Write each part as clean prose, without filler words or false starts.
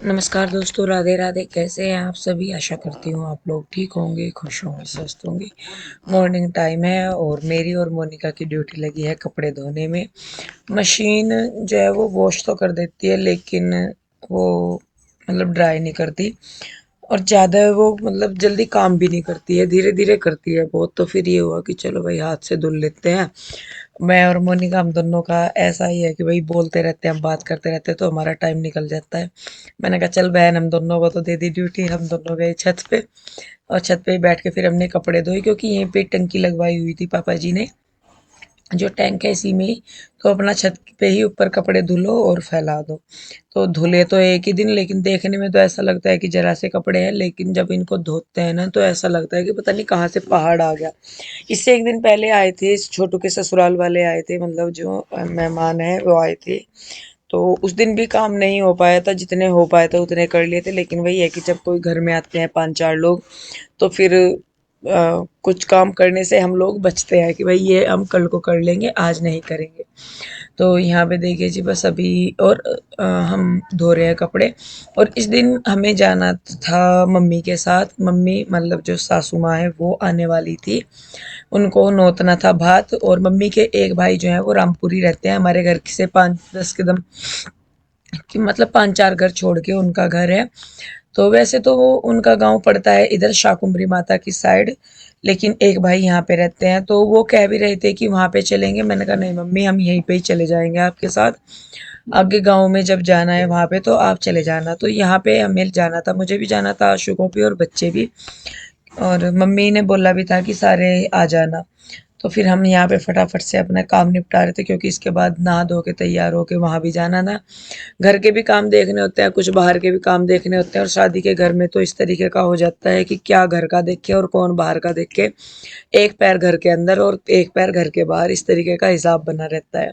नमस्कार दोस्तों, राधे राधे। कैसे हैं आप सभी? आशा करती हूँ आप लोग ठीक होंगे, खुश होंगे, स्वस्थ होंगे। मॉर्निंग टाइम है और मेरी और मोनिका की ड्यूटी लगी है कपड़े धोने में। मशीन जो है वो वॉश तो कर देती है, लेकिन वो मतलब ड्राई नहीं करती। और ज़्यादा वो मतलब जल्दी काम भी नहीं करती है, धीरे धीरे करती है बहुत। तो फिर ये हुआ कि चलो भाई हाथ से धुल लेते हैं। मैं और मोनिका हम दोनों का ऐसा ही है कि भाई बोलते रहते हैं, हम बात करते रहते हैं, तो हमारा टाइम निकल जाता है। मैंने कहा चल बहन, हम दोनों को तो दे दी ड्यूटी। हम दोनों गए छत पे और छत पे ही बैठ के फिर हमने कपड़े धोए, क्योंकि यहीं पे टंकी लगवाई हुई थी पापा जी ने, जो टैंक है इसी में ही। तो अपना छत पे ही ऊपर कपड़े धुलो और फैला दो। तो धुले तो एक ही दिन, लेकिन देखने में तो ऐसा लगता है कि जरा से कपड़े हैं, लेकिन जब इनको धोते हैं ना तो ऐसा लगता है कि पता नहीं कहाँ से पहाड़ आ गया। इससे एक दिन पहले आए थे, इस छोटू के ससुराल वाले आए थे, मतलब जो मेहमान है वो आए थे। तो उस दिन भी काम नहीं हो पाया था, जितने हो पाए थे उतने कर लिए थे। लेकिन वही है कि जब कोई घर में आते हैं पांच चार लोग, तो फिर कुछ काम करने से हम लोग बचते हैं कि भाई ये हम कल को कर लेंगे, आज नहीं करेंगे। तो यहाँ पे देखिए जी, बस अभी और हम धो रहे हैं कपड़े। और इस दिन हमें जाना था मम्मी के साथ। मम्मी मतलब जो सासू माँ है वो आने वाली थी, उनको नौतना था भात। और मम्मी के एक भाई जो है वो रामपुरी रहते हैं, हमारे घर से 5-10 कदम कि मतलब 5-4 घर छोड़ के उनका घर है। तो वैसे तो वो उनका गांव पड़ता है इधर शाकुंभरी माता की साइड, लेकिन एक भाई यहाँ पे रहते हैं। तो वो कह भी रहे थे कि वहाँ पे चलेंगे। मैंने कहा नहीं मम्मी, हम यहीं पे ही चले जाएंगे आपके साथ। आगे गांव में जब जाना है वहाँ पे तो आप चले जाना। तो यहाँ पे हमें जाना था, मुझे भी जाना था, आशु को भी और बच्चे भी। और मम्मी ने बोला भी था कि सारे आ जाना। तो फिर हम यहाँ पे फटाफट से अपना काम निपटा रहे थे, क्योंकि इसके बाद नहा धो के तैयार होके वहाँ भी जाना था। घर के भी काम देखने होते हैं, कुछ बाहर के भी काम देखने होते हैं। और शादी के घर में तो इस तरीके का हो जाता है कि क्या घर का देखे और कौन बाहर का देखे। एक पैर घर के अंदर और एक पैर घर के बाहर, इस तरीके का हिसाब बना रहता है।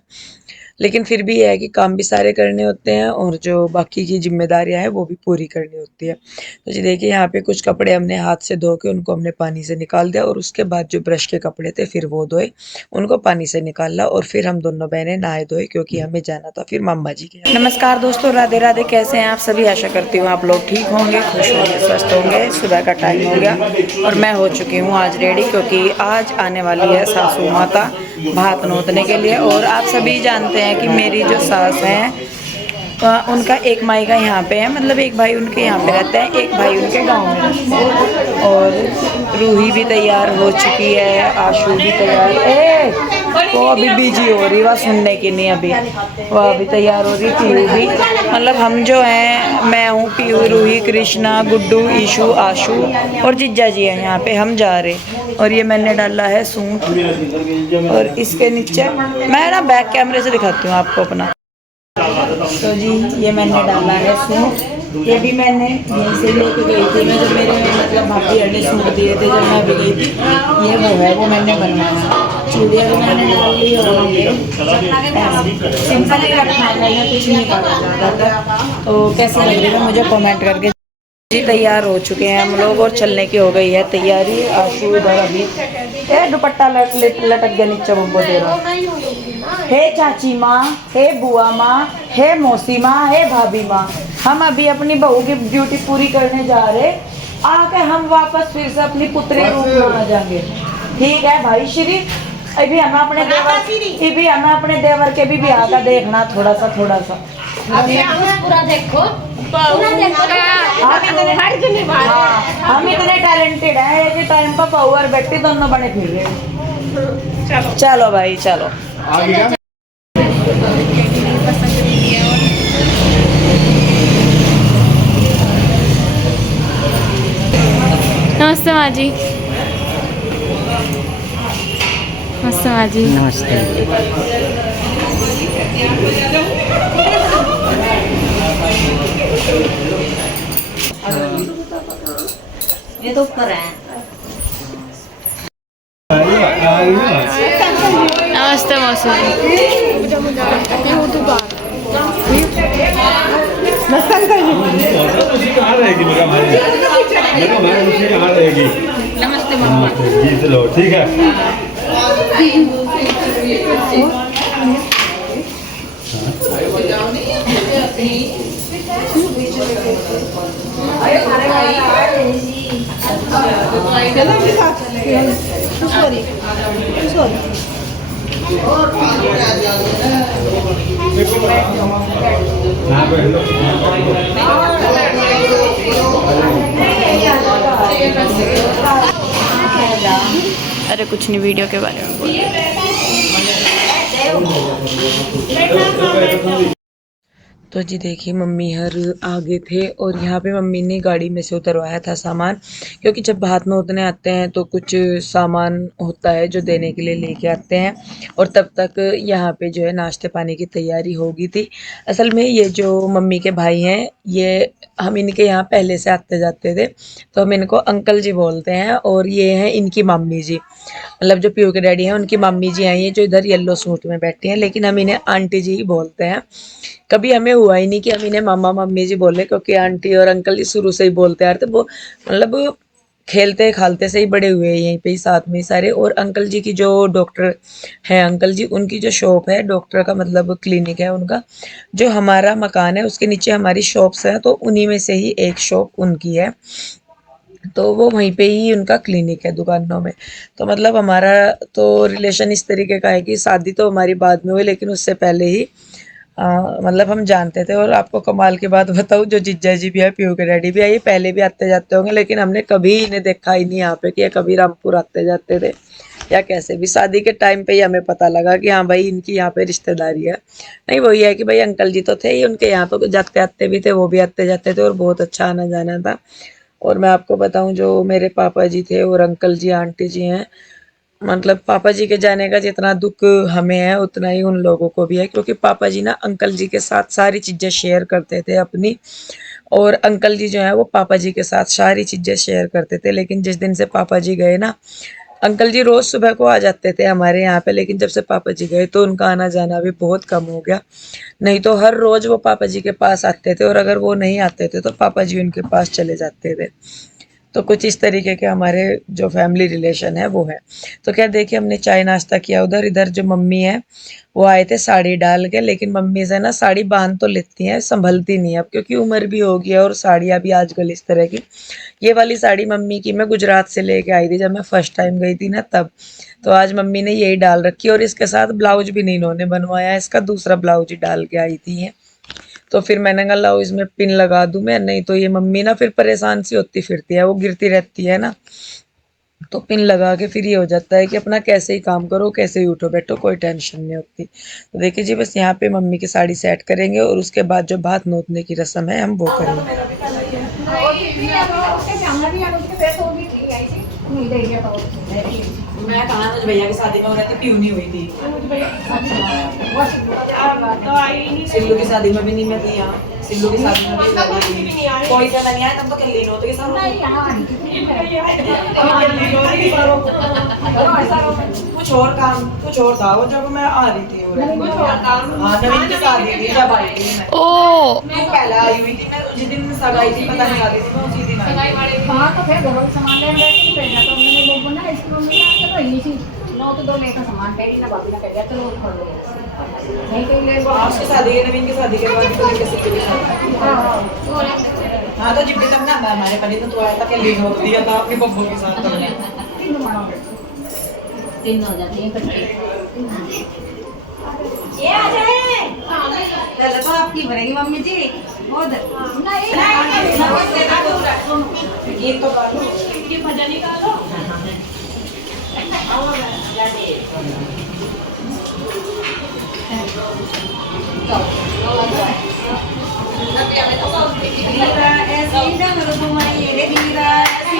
लेकिन फिर भी ये है कि काम भी सारे करने होते हैं और जो बाकी की जिम्मेदारियां हैं वो भी पूरी करनी होती है। तो जी देखिए, यहाँ पे कुछ कपड़े हमने हाथ से धो के उनको हमने पानी से निकाल दिया, और उसके बाद जो ब्रश के कपड़े थे फिर वो धोए, उनको पानी से निकाला। और फिर हम दोनों बहनें नहाए धोए, क्योंकि हमें जाना था फिर मामा जी के यहाँ। नमस्कार दोस्तों, राधे राधे। कैसे हैं आप सभी? आशा करती हूँ आप लोग ठीक होंगे, खुश होंगे, स्वस्थ होंगे। सुबह का टाइम हो गया और मैं हो चुकी हूँ आज रेडी, क्योंकि आज आने वाली है सासू माता भात नोतने के लिए। और आप सभी जानते हैं कि मेरी जो सास हैं उनका एक मायका यहाँ पे है, मतलब एक भाई उनके यहाँ पे रहता है, एक भाई उनके गांव में रहता है। और रूही भी तैयार हो चुकी है, आशु भी तैयार वो अभी बिजी हो रही, वह सुनने की नहीं अभी, वह अभी तैयार हो रही। पीयू भी, मतलब हम जो हैं, मैं हूँ, पीयू, रूही, कृष्णा, गुड्डू, ईशू, आशु और जिज्जा जी हैं यहाँ पे। हम जा रहे। और ये मैंने डाला है सूट, और इसके नीचे मैं ना बैक कैमरे से दिखाती हूँ आपको अपना। तो जी ये मैंने डाला है सूट। ये भी मैंने यहीं से लेके गई थी मैं, जब मेरे मतलब भाभी ने सूट दिए थे जब मैं अभी गई थी। ये वो है, वो मैंने बनवाया। चूड़ियाँ भी मैंने डाल ली, और ये सिंपल ही रखना है, मैंने कुछ नहीं करा ज़्यादा। तो कैसी लग रही है मुझे कमेंट करके। जी तैयार हो चुके हैं हम लोग और चलने की हो गई है तैयारी। आशु इधर अभी दुपट्टा लटक गया नीचे, वो दे रहा। हे चाची माँ, हे बुआ माँ, हे मौसी माँ, हे भाभी माँ, हम अभी अपनी बहू की ड्यूटी पूरी करने जा रहे, आके हम वापस फिर से अपनी पुत्री रूम में आ जाएंगे। ठीक है भाई श्री। अभी हमें अपने देवर के भी ब्याह का देखना थोड़ा सा पूरा देखो। हम इतने टैलेंटेड है कि टाइम पर बहू और बेटी दोनों बने फिर रहे। चलो भाई चलो। नमस्ते माँ जी। नमस्ते माँ जी। नमस्ते। ये तो ऊपर है। नमस्ते मौसी। नमस्ते मम्मा जी चलो ठीक है। अरे कुछ नहीं, वीडियो के बारे में बोल रहे। तो जी देखिए मम्मी हर आगे थे और यहाँ पे मम्मी ने गाड़ी में से उतरवाया था सामान, क्योंकि जब भात में उतने आते हैं तो कुछ सामान होता है जो देने के लिए लेके आते हैं, और तब तक यहाँ पे जो है नाश्ते पानी की तैयारी हो गई थी। असल में ये जो मम्मी के भाई हैं, ये हम इनके यहाँ पहले से आते जाते थे, तो हम इनको अंकल जी बोलते हैं, और ये हैं इनकी मम्मी जी, मतलब जो पीयू के डैडी हैं उनकी मम्मी जी आई हैं जो इधर येलो सूट में बैठी हैं, लेकिन हम इन्हें आंटी जी ही बोलते हैं। कभी हमें हुआ ही नहीं कि हम इन्हें मामा मम्मी जी बोले, क्योंकि आंटी और अंकल जी शुरू से ही बोलते आ रहे थे। वो मतलब खेलते खालते से ही बड़े हुए हैं यहीं पे ही साथ में ही सारे। और अंकल जी की जो डॉक्टर हैं, अंकल जी उनकी जो शॉप है, डॉक्टर का मतलब क्लिनिक है उनका, जो हमारा मकान है उसके नीचे हमारी शॉप्स हैं, तो उन्हीं में से ही एक शॉप उनकी है, तो वो वहीं पे ही उनका क्लिनिक है दुकानों में। तो मतलब हमारा तो रिलेशन इस तरीके का है कि शादी तो हमारी बाद में हुई, लेकिन उससे पहले ही मतलब हम जानते थे। और आपको कमाल की बात बताऊँ, जो जीजा जी भी है, पीयू के डैडी भी है, ये पहले भी आते जाते होंगे, लेकिन हमने कभी इन्हें देखा ही नहीं यहाँ पे कि ये कभी रामपुर आते जाते थे या कैसे भी। शादी के टाइम पे ही हमें पता लगा कि हाँ भाई इनकी यहाँ पे रिश्तेदारी है। नहीं, वही है कि भाई अंकल जी तो थे ही, उनके यहाँ तो जाते आते भी थे, वो भी आते जाते थे और बहुत अच्छा आना जाना था। और मैं आपको बताऊं, जो मेरे पापा जी थे और अंकल जी आंटी जी हैं, मतलब पापा जी के जाने का जितना दुख हमें है उतना ही उन लोगों को भी है, क्योंकि पापा जी ना अंकल जी के साथ सारी चीज़ें शेयर करते थे अपनी, और अंकल जी जो है वो पापा जी के साथ सारी चीज़ें शेयर करते थे। लेकिन जिस दिन से पापा जी गए ना, अंकल जी रोज़ सुबह को आ जाते थे हमारे यहाँ पे, लेकिन जब से पापा जी गए तो उनका आना जाना भी बहुत कम हो गया। नहीं तो हर रोज़ वो पापा जी के पास आते थे, और अगर वो नहीं आते थे तो पापा जी उनके पास चले जाते थे। तो कुछ इस तरीके के हमारे जो फैमिली रिलेशन है वो है। तो क्या देखिए, हमने चाय नाश्ता किया उधर। इधर जो मम्मी है वो आए थे साड़ी डाल के, लेकिन मम्मी से ना साड़ी बांध तो लेती हैं, संभलती नहीं अब, क्योंकि उम्र भी हो गई है और साड़ियाँ भी आजकल इस तरह की। ये वाली साड़ी मम्मी की मैं गुजरात से लेके आई थी जब मैं फर्स्ट टाइम गई थी ना तब। तो आज मम्मी ने यही डाल रखी, और इसके साथ ब्लाउज भी नहीं इन्होंने बनवाया, इसका दूसरा ब्लाउज ही डाल के आई थी ये। तो फिर मैंने कहा लाओ इसमें पिन लगा दूं मैं, नहीं तो ये मम्मी ना फिर परेशान सी होती फिरती है, वो गिरती रहती है ना, तो पिन लगा के फिर ये हो जाता है कि अपना कैसे ही काम करो, कैसे ही उठो बैठो, कोई टेंशन नहीं होती। तो देखिए जी, बस यहाँ पे मम्मी की साड़ी सेट करेंगे और उसके बाद जो भात नोतने की रस्म है हम वो करेंगे। मैं कहा था भैया की शादी में हो रही थी, क्यों नहीं हुई थी। सिल्लू की शादी में भी नहीं मैं थी यहाँ, सिल्लू की शादी में भी कोई सा नहीं आया, तब तो कल हो तो कुछ और काम कुछ और था वो जब मैं आ रही थी। हाँ, नवीन की शादी थी जब आई थी मैं। ओ पहले आई हुई थी मैं, जिस दिन सगाई थी पता नहीं आ गई थी मैं, उसी दिन आई थी। हाँ तो फिर घरों सामान लेने गए थे, भेजा तो हमने लोग बोला इसको मिला के तो यही सी नौ तो 2 लेकर सामान पहली ना भाभी ना कह दिया चलो खड़ लो नहीं कहीं ले लो। उसकी शादी है, नवीन की शादी के बाद तो किसी की शादी। हाँ तो जिब्बी तब ना हमारे पहले तो आया था कि लीन हो दिया था अपने बब्बू के साथ तुमने। 3 हो जाती हैं इकट्ठे। ये आ जाए लल्ला तो आपकी बनेगी मम्मी जी बहुत गीत तो गा लो, ये भजन निकालो वीरा ऐसी डमरू घुमाइए रे वीरा ऐसी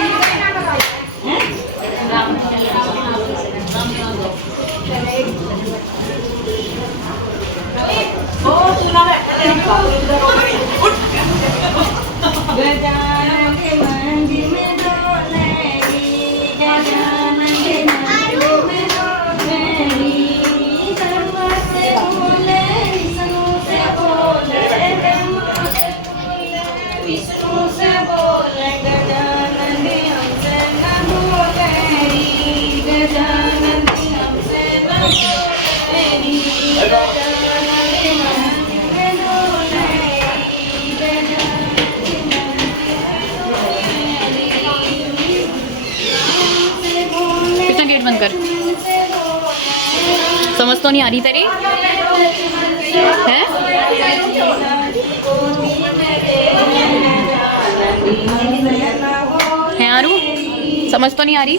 ओ सुना गजानन के मंदिर में डोलेरी गजानन के मंदिर में डोलेरी सर्व से बोले विष्णु से बोले विष्णु से बोले गजानन हमसे न बोलेरी गजानन हमसे न बोलेरी गजानन के मंदिर में डोलेरी गजानन तो नहीं आ रही तेरी है? हैं आरू, समझ तो नहीं आ रही?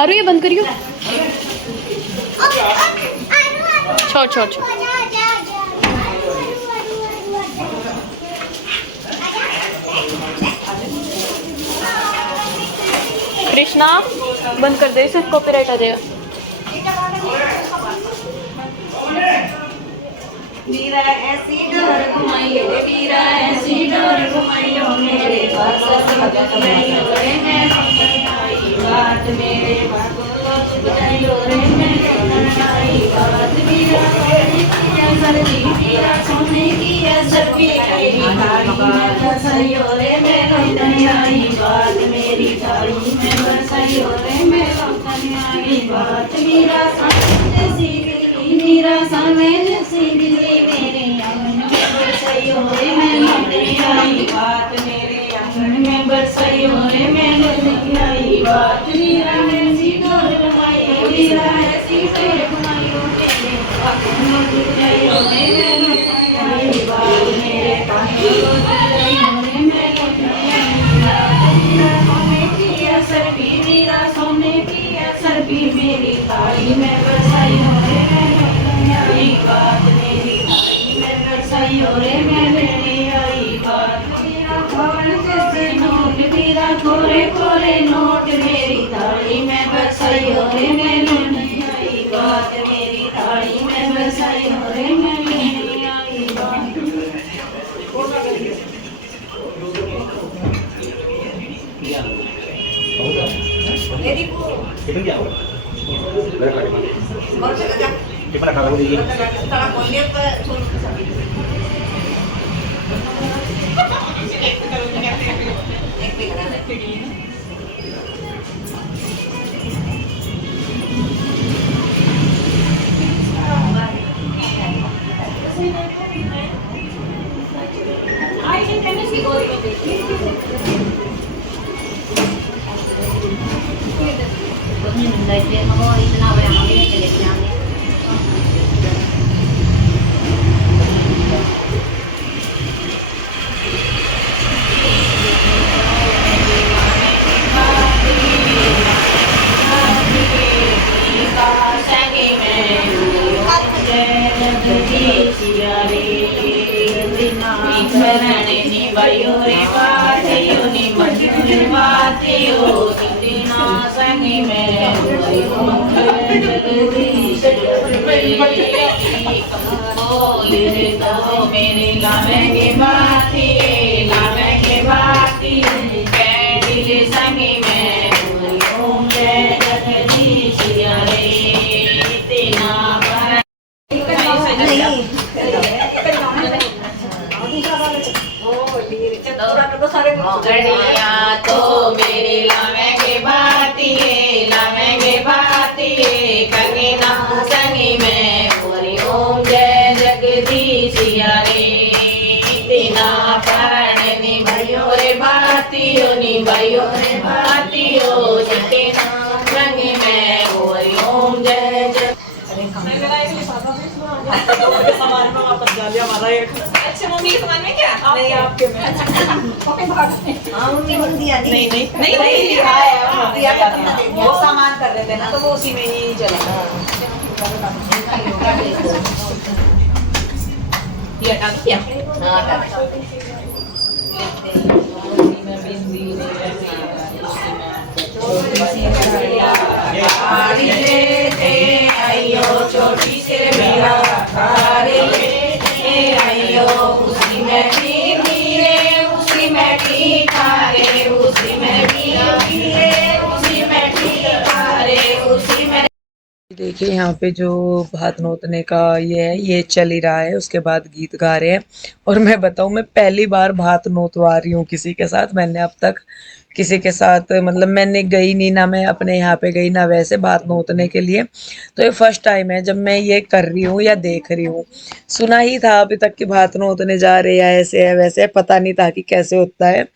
अरे ये बंद करियो। छोड़ छोड़ छोड़। कृष्णा बंद कर दे, सिर्फ कॉपीराइट आ जाएगा। वीरा ऐसी डोर घुमाइयो, वीरा ऐसी डोर घुमाइयो, मेरे पास रे मैं आई बात मेरे बात बुझाइयो रे मैं आई बात। वीरा सर्दी वीरा सोने की सर्दी आई बरसाइयो रे मैं आई बात मेरी थाली में बरसाइयो रे मैं आई बात। वीरा मीरा सामने सीधी मेरे आंगन में बरसाइयो रे मैं आई बात मेरे आंगन में बरसाइयो रे मैं आई बात। मीरा ऐसी डोर घुमाइयो, मीरा ऐसी डोर घुमाइयो, मेरे आंगन में बुझाइयो रे मैं आई बात मेरे आंगन में बुझाइयो रे मैं सोने की असर भी मीरा सोने की असर भी मेरी थाली में बरसाइयो रे बात मेरी थाली में बरसाइयो रे मैं आई बात। मेरा भवन जैसे नोट मेरा थोड़े थोड़े नोट मेरी थाली में बरसाइयो रे मैं आई बात मेरी थाली में बरसाइयो रे मैं आई बात। इतना बड़ा मंदिर चले जाएंगे। निभाइयो रे बातियो निभाइयो रे बातियो दिना संगी में जगदीश बोले तो मेरे लावेंगे बाती कैदिल संगी में ओम जय जगदीश रे तेना गड़िया तो मेरी लावेंगे बाती कंगना संगी में बोली ओम जय जगदीश रे तेना परण निभाइयो रे बातियो तेना संगी में बोली ओम जय सामान में वापस डाल दिया हमारा एक। अच्छा मम्मी के सामान में क्या? नहीं आपके में। हाँ मम्मी बोल दिया नहीं दिया है दिया था तुमने दे दिया। वो सामान कर रहे थे ना तो वो उसी में ही चला। ये हटा दिया? हाँ हटा आइयो छोटी सिर मेरा आइयो उसी में देखिए यहाँ पे जो भात नोतने का ये है, ये चल ही रहा है। उसके बाद गीत गा रहे हैं। और मैं बताऊँ, मैं पहली बार भात नोतवा रही हूँ किसी के साथ। मैंने अब तक किसी के साथ मतलब मैंने गई नहीं, ना मैं अपने यहाँ पे गई, ना वैसे भात नोतने के लिए। तो ये फर्स्ट टाइम है जब मैं ये कर रही हूँ या देख रही हूँ। सुना ही था अभी तक कि भात नोतने जा रहे हैं, ऐसे है वैसे है, पता नहीं था कि कैसे होता है।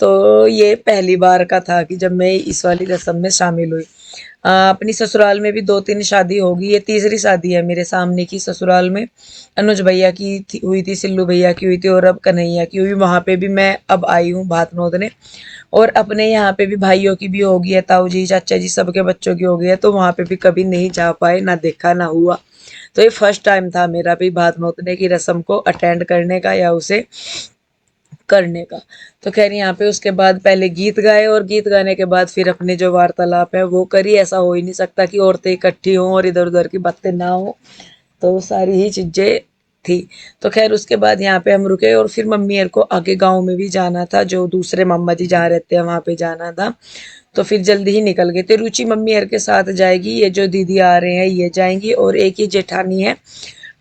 तो ये पहली बार का था कि जब मैं इस वाली रस्म में शामिल हुई। अपनी ससुराल में भी 2-3 शादी होगी, ये तीसरी शादी है मेरे सामने की। ससुराल में अनुज भैया की हुई थी, सिल्लू भैया की हुई थी, और अब कन्हैया की हुई। वहाँ पे भी मैं अब आई हूँ भात नोतने। और अपने यहाँ पे भी भाइयों की भी हो गई है, ताऊ जी चाचा जी सबके बच्चों की हो गई है। तो वहाँ पे भी कभी नहीं जा पाए, ना देखा ना हुआ। तो ये फर्स्ट टाइम था मेरा भी भात नोतने की रस्म को अटेंड करने का या उसे करने का। तो खैर यहाँ पे उसके बाद पहले गीत गाए, और गीत गाने के बाद फिर अपने जो वार्तालाप है वो करी। ऐसा हो ही नहीं सकता कि औरतें इकट्ठी हों और इधर उधर की बातें ना हो। तो सारी ही चीज़ें थी। तो खैर उसके बाद यहाँ पे हम रुके, और फिर मम्मी यार को आगे गाँव में भी जाना था, जो दूसरे मामा जी जहाँ रहते हैं वहाँ पे जाना था। तो फिर जल्दी ही निकल गए थे। रुचि मम्मी यार के साथ जाएगी, ये जो दीदी आ रहे हैं ये जाएंगी, और एक ही जेठानी है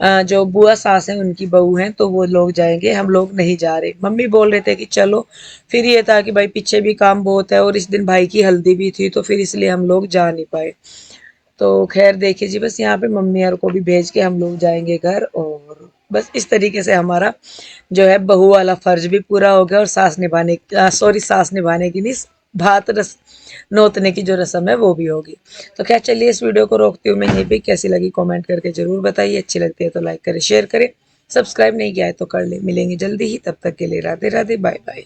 जो बुआ सास है उनकी बहू हैं, तो वो लोग जाएंगे, हम लोग नहीं जा रहे। मम्मी बोल रहे थे कि चलो। फिर ये था कि भाई पीछे भी काम बहुत है, और इस दिन भाई की हल्दी भी थी, तो फिर इसलिए हम लोग जा नहीं पाए। तो खैर देखिए जी, बस यहाँ पे मम्मी यार को भी भेज के हम लोग जाएंगे घर। और बस इस तरीके से हमारा जो है बहू वाला फर्ज भी पूरा हो गया, और सास निभाने की नहीं, भात रस नोतने की जो रस्म है वो भी होगी। तो खैर चलिए, इस वीडियो को रोकती हूँ मैं यहीं पे। कैसी लगी कमेंट करके जरूर बताइए। अच्छी लगती है तो लाइक करें, शेयर करें। सब्सक्राइब नहीं किया है तो कर ले। मिलेंगे जल्दी ही, तब तक के लिए राधे राधे, बाय बाय।